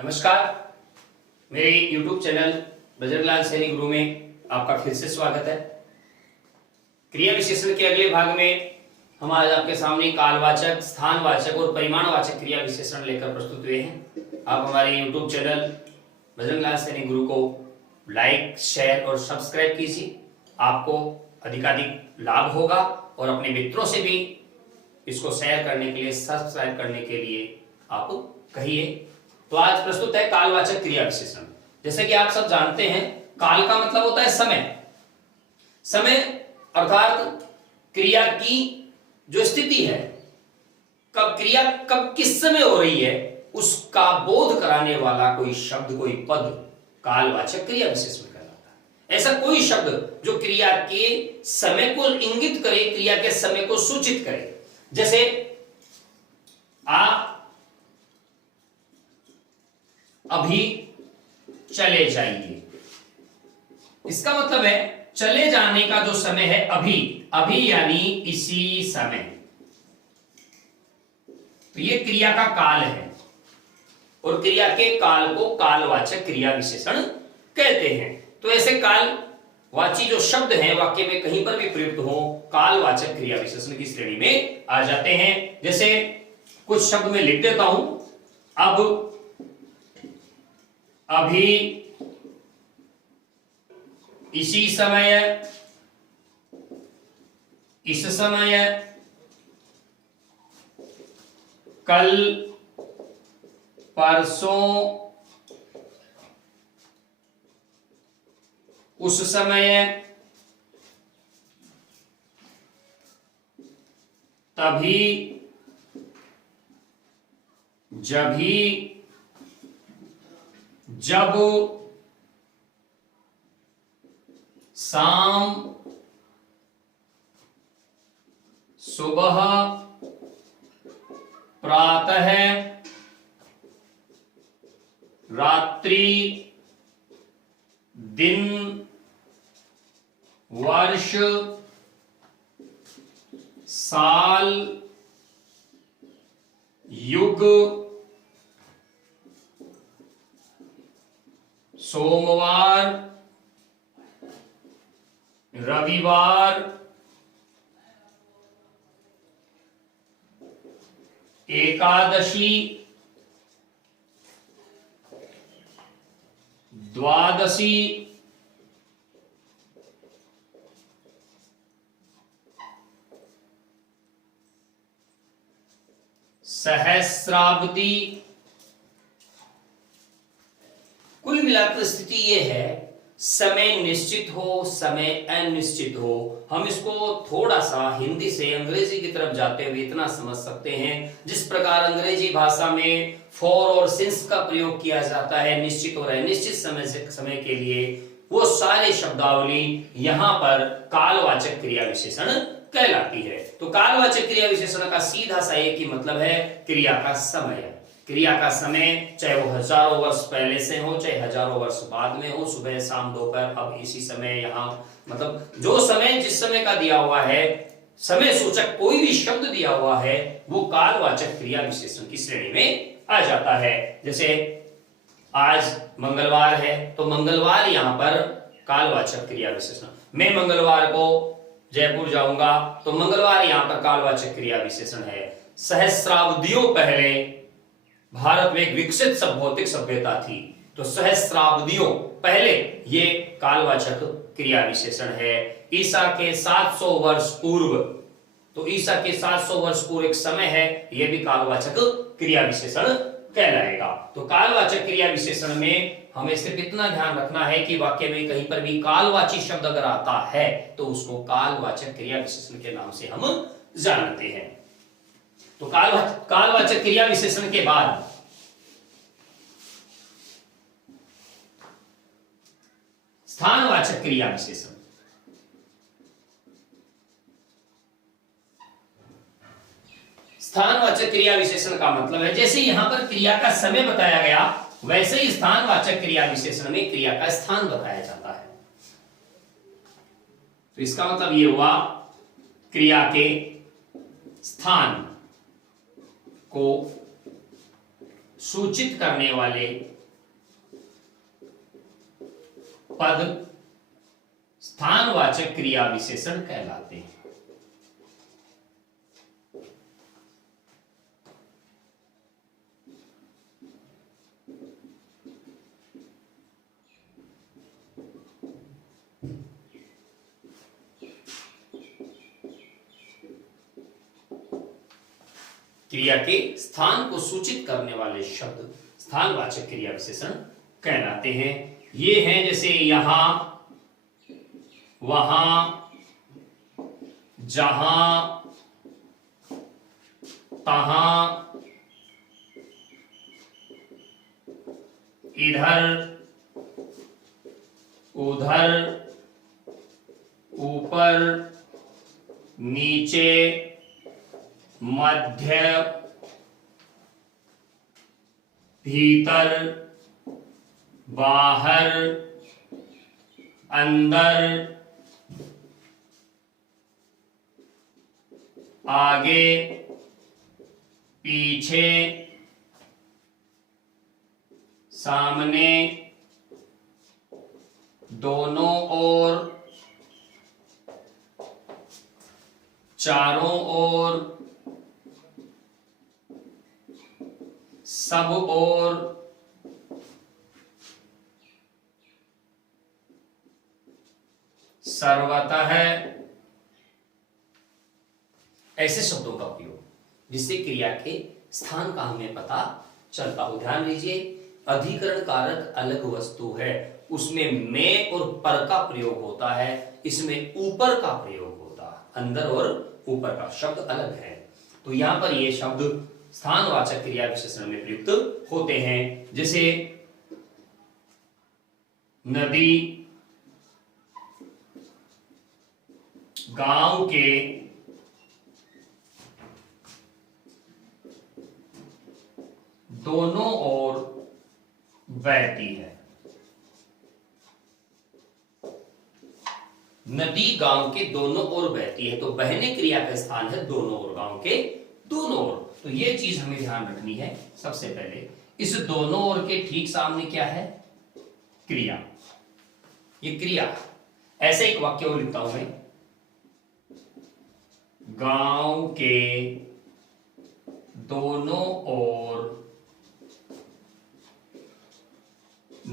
नमस्कार, मेरे YouTube channel Bajranglal Saini गुरु में आपका फिर से स्वागत है। क्रिया विशेषण के अगले भाग में हम आज आपके सामने कालवाचक, स्थानवाचक और परिमाणवाचक क्रिया विशेषण लेकर प्रस्तुत हुए हैं। आप हमारे YouTube चैनल बजरंगलाल सैनी गुरु को लाइक, शेयर और सब्सक्राइब कीजिए। आपको अधिकाधिक लाभ होगा और अपने मित्रों से भी इसको शेयर करने के लिए, सब्सक्राइब करने के लिए आप कहिए। तो आज प्रस्तुत है कालवाचक क्रिया विशेषण। जैसे कि आप सब जानते हैं, काल का मतलब होता है समय। समय अर्थात क्रिया की जो स्थिति है, कब क्रिया कब किस समय हो रही है, उसका बोध कराने वाला कोई शब्द, कोई पद कालवाचक क्रिया विशेषण कहलाता है। ऐसा कोई शब्द जो क्रिया के समय को इंगित करे, क्रिया के समय को सूचित करे। जैसे अभी चले जाइए, इसका मतलब है चले जाने का जो समय है अभी, अभी यानी इसी समय। तो ये क्रिया का काल है और क्रिया के काल को कालवाचक क्रिया विशेषण कहते हैं। तो ऐसे कालवाची जो शब्द हैं वाक्य में कहीं पर भी प्रयुक्त हो, कालवाचक क्रिया विशेषण की श्रेणी में आ जाते हैं। जैसे कुछ शब्द में लिख देता हूं। अब, अभी, इसी समय, इस समय, कल, परसों, उस समय, तभी, जभी, जब, शाम, सुबह, प्रातः, रात्रि, दिन, वर्ष, साल, युग, सोमवार, रविवार, एकादशी, द्वादशी, सहस्राब्दी। कुल मिलाकर स्थिति यह है, समय निश्चित हो, समय अनिश्चित हो। हम इसको थोड़ा सा हिंदी से अंग्रेजी की तरफ जाते हुए इतना समझ सकते हैं, जिस प्रकार अंग्रेजी भाषा में फॉर और सिंस का प्रयोग किया जाता है निश्चित और अनिश्चित समय के लिए, वो सारे शब्दावली यहां पर कालवाचक क्रिया विशेषण कहलाती है। तो कालवाचक क्रिया विशेषण का सीधा सा एक ही मतलब है, क्रिया का समय। क्रिया का समय चाहे वो हजारों वर्ष पहले से हो, चाहे हजारों वर्ष बाद में हो, सुबह, शाम, दोपहर, अब इसी समय, यहां, मतलब जो समय जिस समय का दिया हुआ है, समय सूचक कोई भी शब्द दिया हुआ है, वो कालवाचक क्रिया विशेषण की श्रेणी में आ जाता है। जैसे आज मंगलवार है, तो मंगलवार यहां पर कालवाचक क्रिया विशेषण। मैं मंगलवार को जयपुर जाऊंगा, तो मंगलवार यहां पर कालवाचक क्रिया विशेषण है। सहस्राब्दियों पहले भारत में एक विकसित भौतिक सभ्यता थी, तो सहस्राब्दियों पहले ये कालवाचक क्रिया विशेषण है। ईसा के 700 वर्ष पूर्व, तो ईसा के 700 वर्ष पूर्व एक समय है, यह भी कालवाचक क्रिया विशेषण कहलाएगा। तो कालवाचक क्रिया विशेषण में हमें सिर्फ इतना ध्यान रखना है कि वाक्य में कहीं पर भी कालवाची शब्द अगर आता है तो उसको कालवाचक क्रिया विशेषण के नाम से हम जानते हैं। तो कालवाचक क्रिया विशेषण के बाद स्थानवाचक क्रिया विशेषण। स्थानवाचक क्रिया विशेषण का मतलब है, जैसे यहां पर क्रिया का समय बताया गया, वैसे ही स्थानवाचक क्रिया विशेषण में क्रिया का स्थान बताया जाता है। तो इसका मतलब ये हुआ, क्रिया के स्थान को सूचित करने वाले पद स्थानवाचक क्रिया विशेषण कहलाते हैं। क्रिया के स्थान को सूचित करने वाले शब्द स्थानवाचक क्रिया विशेषण कहलाते हैं। ये हैं जैसे यहां, वहां, जहां, तहां, इधर, उधर, ऊपर, नीचे, मध्य, भीतर, बाहर, अंदर, आगे, पीछे, सामने, दोनों ओर, चारों ओर, सब ओर, सर्वतः, ऐसे शब्दों का उपयोग जिससे क्रिया के स्थान का हमें पता चलता हो। ध्यान दीजिए, अधिकरण कारक अलग वस्तु है, उसमें में और पर का प्रयोग होता है, इसमें ऊपर का प्रयोग होता है, अंदर और ऊपर का शब्द अलग है। तो यहां पर ये शब्द स्थानवाचक क्रिया विशेषण में प्रयुक्त होते हैं। जैसे नदी, गांव के दोनों ओर बहती है। नदी गांव के दोनों ओर बहती है, तो बहने क्रिया का स्थान है दोनों ओर, गांव के दोनों ओर। तो ये चीज हमें ध्यान रखनी है। सबसे पहले इस दोनों ओर के ठीक सामने क्या है? क्रिया। ये क्रिया, ऐसे एक वाक्य को लिखता हूं मैं, गांव के दोनों ओर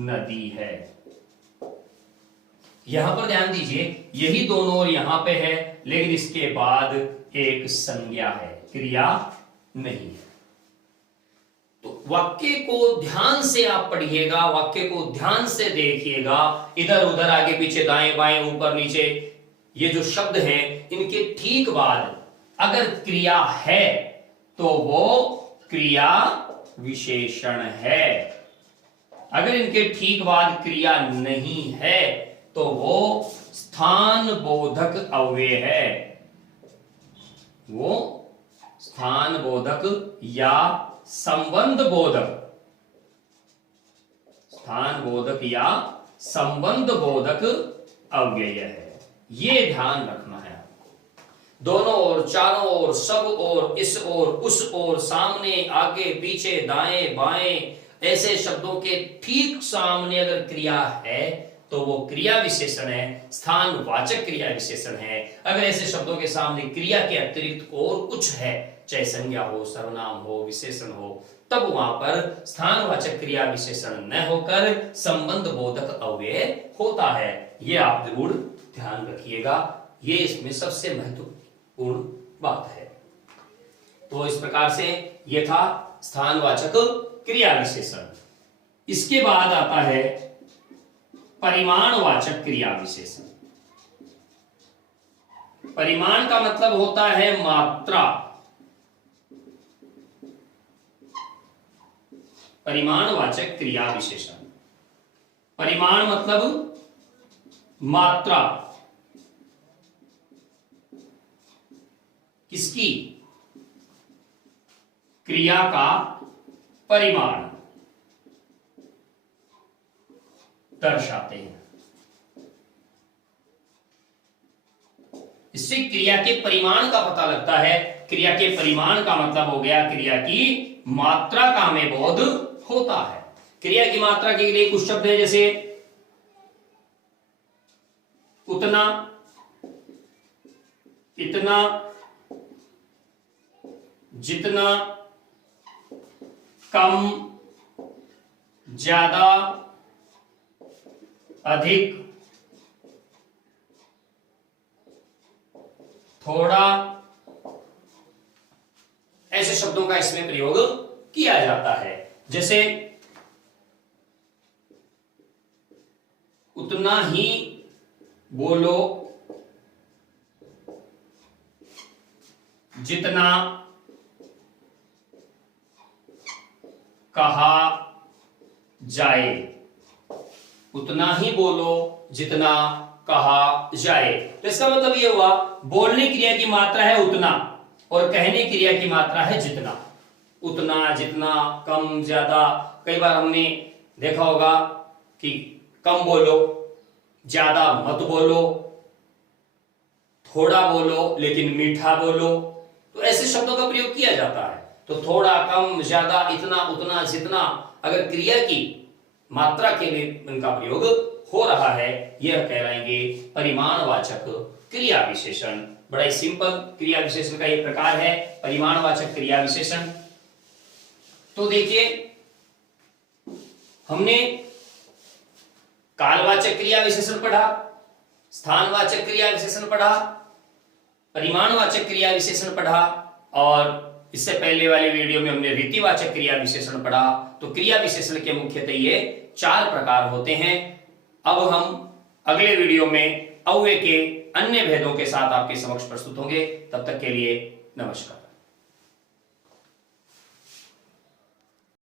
नदी है। यहां पर ध्यान दीजिए, यही दोनों ओर यहां पे है, लेकिन इसके बाद एक संज्ञा है, क्रिया नहीं है। तो वाक्य को ध्यान से आप पढ़िएगा, वाक्य को ध्यान से देखिएगा, इधर उधर, आगे पीछे, दाएं बाएं, ऊपर नीचे, ये जो शब्द हैं, इनके ठीक बाद अगर क्रिया है तो वो क्रिया विशेषण है। अगर इनके ठीक बाद क्रिया नहीं है तो वो स्थान बोधक अव्यय है। वो स्थान बोधक या संबंध बोधक, स्थान बोधक या संबंध बोधक अव्यय है। ये ध्यान रखना है आपको। दोनों ओर, चारों ओर, सब ओर, इस ओर, उस ओर, सामने, आगे, पीछे, दाएं बाएं, ऐसे शब्दों के ठीक सामने अगर क्रिया है तो वो क्रिया विशेषण है, स्थानवाचक क्रिया विशेषण है। अगर ऐसे शब्दों के सामने क्रिया के अतिरिक्त और कुछ है, चाहे संज्ञा हो, सर्वनाम हो, विशेषण हो, तब वहां पर स्थानवाचक क्रिया विशेषण न होकर संबंध बोधक अव्यय होता है। ये आप जरूर ध्यान रखिएगा, ये इसमें सबसे महत्वपूर्ण बात है। तो इस प्रकार से ये था स्थानवाचक क्रिया विशेषण। इसके बाद आता है परिमाणवाचक क्रिया विशेषण। परिमाण का मतलब होता है मात्रा। परिमाणवाचक क्रिया विशेषण, परिमाण मतलब मात्रा। किसकी? क्रिया का परिमाण दर्शाते हैं। इससे क्रिया के परिमाण का पता लगता है। क्रिया के परिमाण का मतलब हो गया क्रिया की मात्रा का हमें बोध होता है। क्रिया की मात्रा के लिए कुछ शब्द है, जैसे उतना, इतना, जितना, कम, ज्यादा, अधिक, थोड़ा, ऐसे शब्दों का इसमें प्रयोग किया जाता है। जैसे उतना ही बोलो जितना कहा जाए, उतना ही बोलो जितना कहा जाए। तो इसका मतलब यह हुआ, बोलने क्रिया की मात्रा है उतना और कहने क्रिया की मात्रा है जितना। उतना, जितना, कम, ज्यादा। कई बार हमने देखा होगा कि कम बोलो, ज्यादा मत बोलो, थोड़ा बोलो लेकिन मीठा बोलो, तो ऐसे शब्दों का प्रयोग किया जाता है। तो थोड़ा, कम, ज्यादा, इतना, उतना, जितना, अगर क्रिया की मात्रा के लिए इनका प्रयोग हो रहा है, यह कहलाएंगे परिमाणवाचक क्रिया विशेषण। बड़ा ही सिंपल क्रिया विशेषण का एक प्रकार है परिमाणवाचक क्रिया विशेषण। तो देखिए, हमने कालवाचक क्रिया विशेषण पढ़ा, स्थानवाचक क्रिया विशेषण पढ़ा, परिमाणवाचक क्रिया विशेषण पढ़ा, और इससे पहले वाले वीडियो में हमने रीतिवाचक क्रिया विशेषण पढ़ा। तो क्रिया विशेषण के मुख्यतः ये 4 प्रकार होते हैं। अब हम अगले वीडियो में अव्यय के अन्य भेदों के साथ आपके समक्ष प्रस्तुत होंगे। तब तक के लिए नमस्कार।